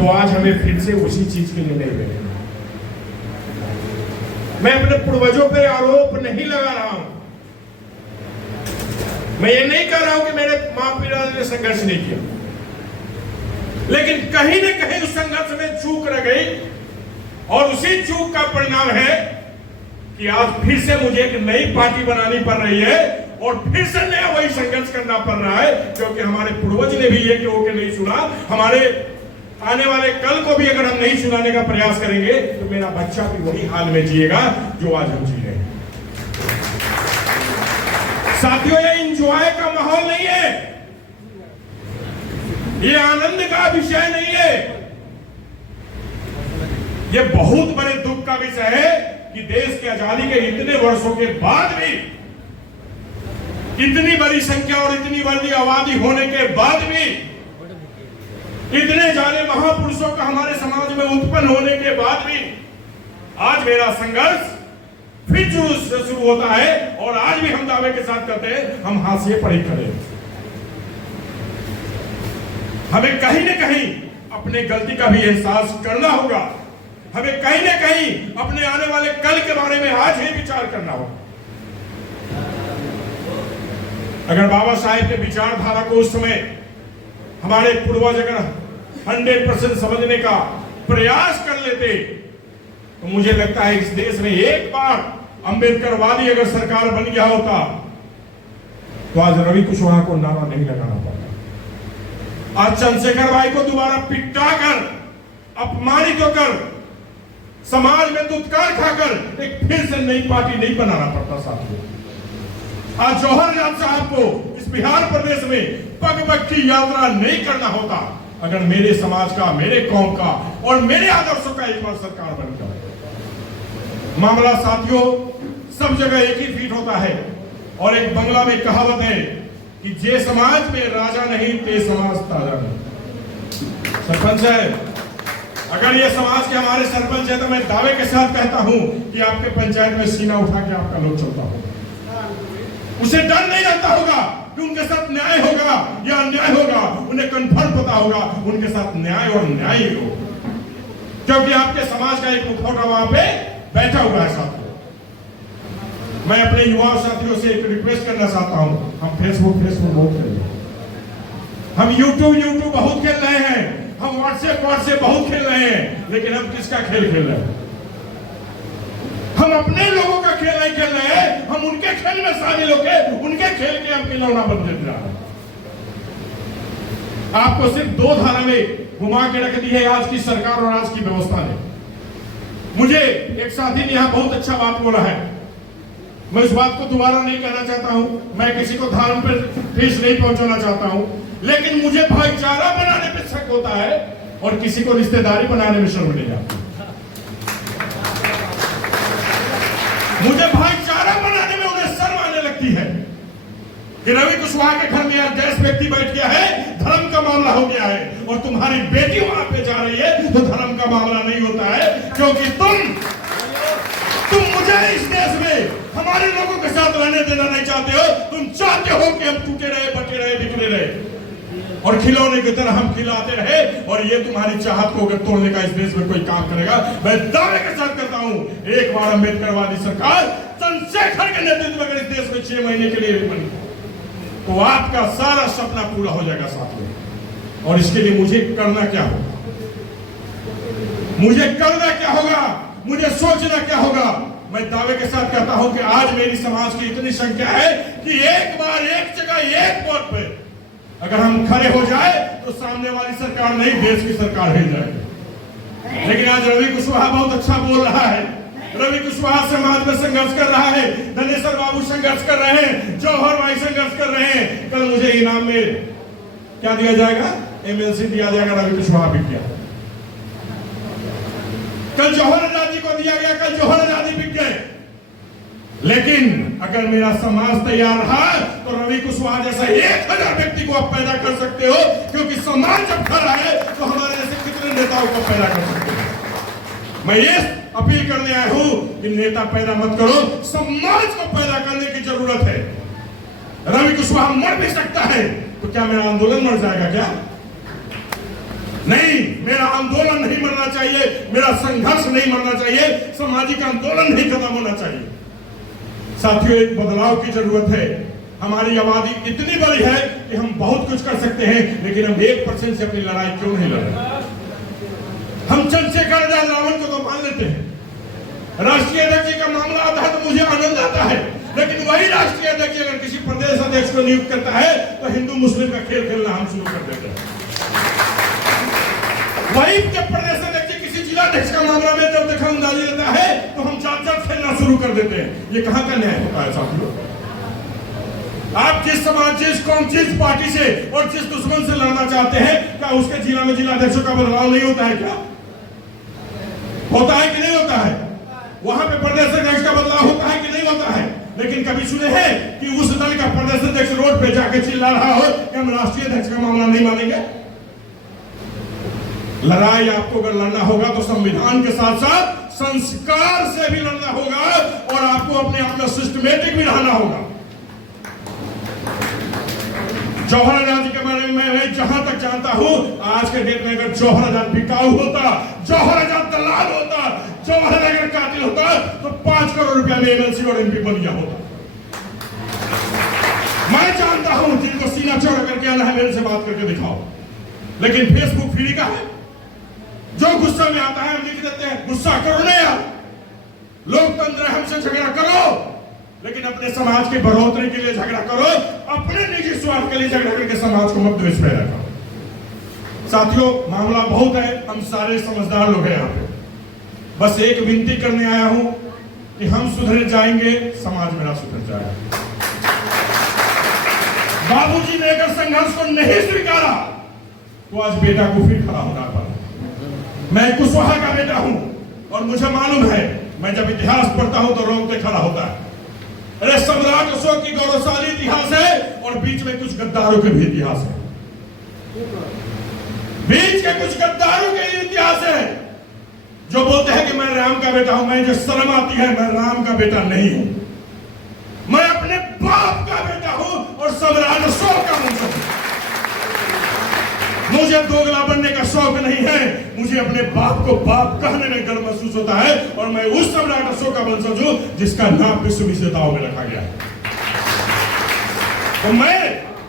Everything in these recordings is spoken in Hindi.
तो आज हमें फिर से उसी चीज के लिए नहीं बैठे। मैं अपने पूर्वजों पे आरोप नहीं लगा रहा हूं। मैं ये नहीं कह रहा हूं कि मेरे मां पिता ने संघर्ष नहीं किया, लेकिन कहीं न कहीं उस संघर्ष में चूक रह गई, और उसी चूक का परिणाम है कि आज फिर से मुझे एक नई पार्टी बनानी पड़ रही है और फिर से नया वही संघर्ष करना पड़ रहा है, क्योंकि हमारे पूर्वज ने भी ये कि होके नहीं सुना। हमारे आने वाले कल को भी अगर हम नहीं सुनाने का प्रयास करेंगे तो मेरा बच्चा भी वही हाल में जिएगा जो आज हम जी रहे हैं। साथियों, ये एंजॉय का माहौल नहीं है, ये आनंद का विषय नहीं है। ये बहुत बड़े दुख का विषय है कि देश की आजादी के इतने वर्षों के बाद भी, इतनी बड़ी संख्या और इतनी बड़ी आबादी होने के बाद भी, इतने जाने महापुरुषों का हमारे समाज में उत्पन्न होने के बाद भी आज मेरा संघर्ष फिर शुरू होता है, और आज भी हम दावे के साथ कहते हैं हम हाशिए पर ही खड़े हैं। हमें कहीं न कहीं अपने गलती का भी एहसास करना होगा। हमें कहीं न कहीं अपने आने वाले कल के बारे में आज ही विचार करना होगा। अगर बाबा साहेब के विचारधारा को उस समय हमारे पूर्वज अगर 100% समझने का प्रयास कर लेते तो मुझे लगता है इस देश में एक बार अंबेडकरवादी अगर सरकार बन गया होता तो आज रवि कुशवाहा को नारा नहीं लगाना पड़ता। आज चंद्रशेखर भाई को दोबारा पिटा कर, अपमानित होकर, समाज में दुत्कार खाकर एक फिर से नई पार्टी नहीं बनाना पड़ता। साथियों, आज जौहर लाल साहब को इस बिहार प्रदेश में पग पग की यात्रा नहीं करना होता अगर मेरे समाज का, मेरे कौम का और मेरे आदर्शों का एक बार सरकार बन जाए। मामला साथियों सब जगह एक ही फीट होता है, और एक बंगला में कहावत है कि जे समाज में राजा नहीं ते समाज ताजा नहीं। सरपंच है, अगर ये समाज के हमारे सरपंच है तो मैं दावे के साथ कहता हूं कि आपके पंचायत में सीना उठा के आपका लोग चलता होगा। उसे डर नहीं रहता होगा कि उनके साथ न्याय होगा या अन्याय होगा। उन्हें कंफर्म पता होगा उनके साथ न्याय और न्याय ही होगा, क्योंकि आपके समाज का एक मुखौटा वहां पे बैठा हुआ है। साथियों, मैं अपने युवा साथियों से एक रिक्वेस्ट करना चाहता हूं। हम फेसबुक बहुत खेल रहे हैं, हम यूट्यूब बहुत खेल रहे हैं, हम व्हाट्सएप बहुत खेल रहे हैं, लेकिन हम किसका खेल खेल रहे हैं? हम अपने लोगों का खेल नहीं खेल रहे हैं, हम उनके खेल में शामिल होकर उनके खेल के हम खिलौना बन रहे हैं। आपको सिर्फ दो धारा में घुमा के रख दी है आज की सरकार और आज की व्यवस्था ने। मुझे एक साथी ने यहां बहुत अच्छा बात बोला है, मैं इस बात को दोबारा नहीं कहना चाहता हूं, मैं किसी को धर्म पर ठेस नहीं पहुंचाना चाहता हूं, लेकिन मुझे भाईचारा बनाने पर शक होता है और किसी को रिश्तेदारी बनाने में शर्म नहीं आती। मुझे भाईचारा बनाने में उन्हें शर्म आने लगती है कि रवि कुशवाहा के घर में यार 10 व्यक्ति बैठ गया है, धर्म का मामला हो गया है, और तुम्हारी बेटी वहां पे जा रही है तो धर्म का मामला नहीं होता है, क्योंकि तुम मुझे इस देश में हमारे लोगों के साथ रहने देना नहीं चाहते हो। तुम चाहते हो कि हम टूटे रहे, बटे रहे, बिखरे रहे और खिलौने की तरह हम खिलाते रहे, और ये तुम्हारी चाहत को अगर तोड़ने का इस देश में कोई काम करेगा, मैं दावे के साथ करता हूं एक बार अंबेडकरवादी सरकार चंद्रशेखर के नेतृत्व में अगर इस देश में 6 महीने के लिए बनी तो आपका सारा सपना पूरा हो जाएगा साथियों। और इसके लिए मुझे करना क्या होगा? मुझे करना क्या होगा? मुझे सोचना क्या होगा? मैं दावे के साथ कहता हूं कि आज मेरी समाज की इतनी संख्या है कि एक बार एक जगह एक वोट पे अगर हम खड़े हो जाए तो सामने वाली सरकार नहीं, देश की सरकार ही जाएगी। लेकिन आज रवि कुशवाहा बहुत अच्छा बोल रहा है, रवि कुशवाहा समाज में संघर्ष कर रहा है, धनेश्वर बाबू संघर्ष कर रहे हैं, जौहर भाई संघर्ष कर रहे हैं। कल मुझे इनाम में क्या दिया जाएगा? एमएलसी दिया जाएगा, रवि कुशवाहा भी किया। कल जौहर आजादी को दिया गया, कल जौहर आजादी बिक गए। लेकिन अगर मेरा समाज तैयार रहा तो रवि कुशवाहा जैसा 1000 व्यक्ति को आप पैदा कर सकते हो, क्योंकि समाज जब खड़ा है तो हमारे जैसे कितने नेताओं को पैदा कर सकते हो। मैं ये अपील करने आया हूं कि नेता पैदा मत करो, समाज को पैदा करने की जरूरत है। रवि कुशवाहा मर भी सकता है तो क्या मेरा आंदोलन मर जाएगा? क्या नहीं, मेरा आंदोलन नहीं मरना चाहिए, मेरा संघर्ष नहीं मरना चाहिए, सामाजिक आंदोलन नहीं खत्म होना चाहिए। साथियों, एक बदलाव की जरूरत है। हमारी आबादी इतनी बड़ी है कि हम बहुत कुछ कर सकते हैं, लेकिन हम 1% से अपनी लड़ाई क्यों नहीं लड़ रहे? हम चंद्रशेखर आजाद रावण को तो मान लेते हैं, राष्ट्रीय अध्यक्ष का मामला आता है तो मुझे आनंद आता है, लेकिन वही राष्ट्रीय अध्यक्ष अगर किसी प्रदेश अध्यक्ष को नियुक्त करता है तो हिंदू मुस्लिम का खेल खेलना हम शुरू कर देते हैं। वही जब प्रदेश अध्यक्ष किसी जिला अध्यक्ष का मामला में जब दखलंदाजी लेता है तो हम जात खेलना शुरू कर देते हैं। ये कहां का न्याय होता है साथियों? आप जिस समाज, जिस कौन, जिस पार्टी से और जिस दुश्मन से लड़ना चाहते हैं, क्या उसके जिला में जिला अध्यक्षों का बदलाव नहीं होता है? क्या होता है कि नहीं होता है? वहां पे प्रदेश अध्यक्ष का बदलाव होता है कि नहीं होता है? लेकिन कभी सुने हैं कि उस दल का प्रदेश अध्यक्ष रोड पे जाके चिल्ला रहा हो कि हम राष्ट्रीय अध्यक्ष का मामला नहीं मानेंगे? लड़ाई आपको अगर लड़ना होगा तो संविधान के साथ साथ संस्कार से भी लड़ना होगा और आपको अपने आप में सिस्टमेटिक भी रहना होगा। जौहर आजाद के बारे में मैं जहां तक जानता हूं, आज के डेट में अगर जौहर आजाद बिकाऊ होता, जौहर आजाद दलाल होता, जौहर आजाद अगर कातिल होता तो 5 करोड़ रुपया में एमएलसी और एमपी बन गया होता। मैं जानता हूं जिनको सीना चौड़ा करके आना है मेरे से बात करके दिखाओ, लेकिन फेसबुक फ्री का है, जो गुस्सा में आता है हम लिख देते हैं। गुस्सा करो नहीं यार, लोकतंत्र है, हमसे झगड़ा करो, लेकिन अपने समाज की बढ़ोतरी के लिए झगड़ा करो, अपने निजी स्वार्थ के लिए झगड़ा करके समाज को मत द्वेष पैदा करो। साथियों, मामला बहुत है, हम सारे समझदार लोग हैं यहाँ पे। बस एक विनती करने आया हूं कि हम सुधर जाएंगे, समाज मेरा सुधर जाएगा। बाबूजी ने अगर संघर्ष को नहीं स्वीकारा तो आज बेटा को फिर खड़ा होना पड़ा। मैं कुशवाहा का बेटा हूं और मुझे मालूम है, मैं जब इतिहास पढ़ता हूं तो रोंगटे खड़ा होता है। अरे सम्राट अशोक की गौरवशाली इतिहास है और बीच में कुछ गद्दारों के भी इतिहास है। बीच के कुछ गद्दारों के इतिहास है जो बोलते हैं कि मैं राम का बेटा हूं। मैं जो शर्म आती है, मैं राम का बेटा नहीं हूं, मैं अपने बाप का बेटा हूं और सम्राट अशोक का वंशज हूं। मुझे दोगला बनने का शौक नहीं है, मुझे अपने बाप को बाप कहने में गर्व महसूस होता है और मैं उस सम्राट अशोक का वंशज हूं जिसका नाम विश्व विजेताओं में रखा गया है। तो मैं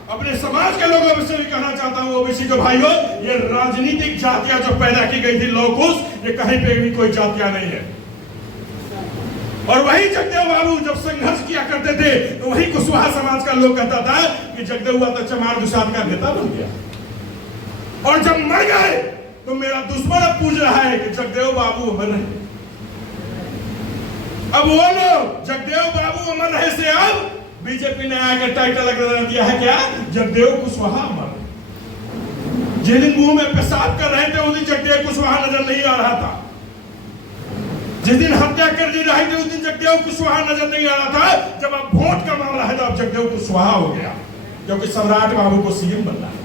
अपने समाज के लोगों से भी कहना चाहता हूं, ओबीसी के भाइयों, ये राजनीतिक जातियां जो पैदा की गई थी लौकुश, ये कहीं पे भी कोई जातियां नहीं है। और वही जगदेव बाबू जब संघर्ष किया करते थे तो वही कुशवाहा समाज का लोग कहता था कि जगदेव हुआ तो चमार दुसाध का नेता बन गया, और जब मर गए तो मेरा दुश्मन अब पूछ रहा है कि जगदेव बाबू अमर रहे। अब वो लोग जगदेव बाबू अमर रहे से अब बीजेपी ने आकर टाइटल लगा दिया है क्या, जगदेव कुशवाहा अमर। जिस दिन मुंह में पेशाब कर रहे थे उस दिन जगदेव कुशवाहा नजर नहीं आ रहा था। जिस दिन हत्या कर दी रही थी उस दिन जगदेव कुशवाहा नजर नहीं आ रहा था। जब अब वोट का मामला है तो अब जगदेव कुशवाहा हो गया, क्योंकि सम्राट बाबू को सीएम बनना है।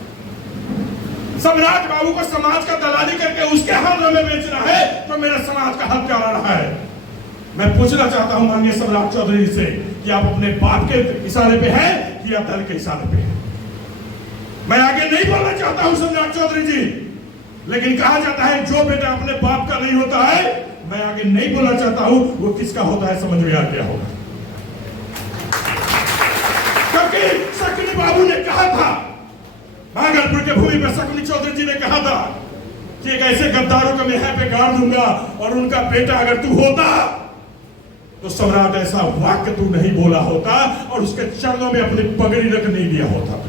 सम्राट बाबू को समाज का दलाली करके उसके हाथों में बेचना है तो मेरे समाज का हक क्या रहा है। मैं पूछना चाहता हूं माननीय सम्राट चौधरी से कि आप अपने बाप के इशारे पे हैं कि आप दल के इशारे पे हैं। मैं आगे नहीं बोलना चाहता हूं सम्राट चौधरी जी, लेकिन कहा जाता है जो बेटा अपने बाप का नहीं होता है, मैं आगे नहीं बोलना चाहता हूं वो किसका होता है, समझ में आ गया होगा। क्योंकि शकुनी बाबू ने कहा था, भागलपुर के भूमि पर शकुनी चौधरी जी ने कहा था कि एक ऐसे गद्दारों को मैं यहाँ पे गाड़ दूंगा और उनका बेटा अगर तू होता तो सम्राट ऐसा वाक्य तू नहीं बोला होता और उसके चरणों में अपनी पगड़ी रख नहीं दिया होता।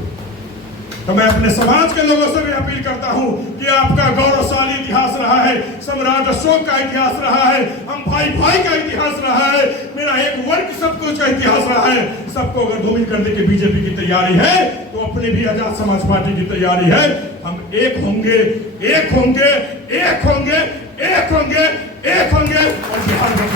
तो मैं अपने समाज के लोगों से भी अपील करता हूं कि आपका गौरवशाली इतिहास रहा है, सम्राट अशोक का इतिहास रहा है, हम भाई भाई का इतिहास रहा है, मेरा एक वर्ग सब कुछ का इतिहास रहा है। सबको अगर धूमिल करने की बीजेपी की तैयारी है तो अपनी भी आजाद समाज पार्टी की तैयारी है। हम एक होंगे, एक होंगे, एक होंगे, एक होंगे, एक होंगे और बिहार में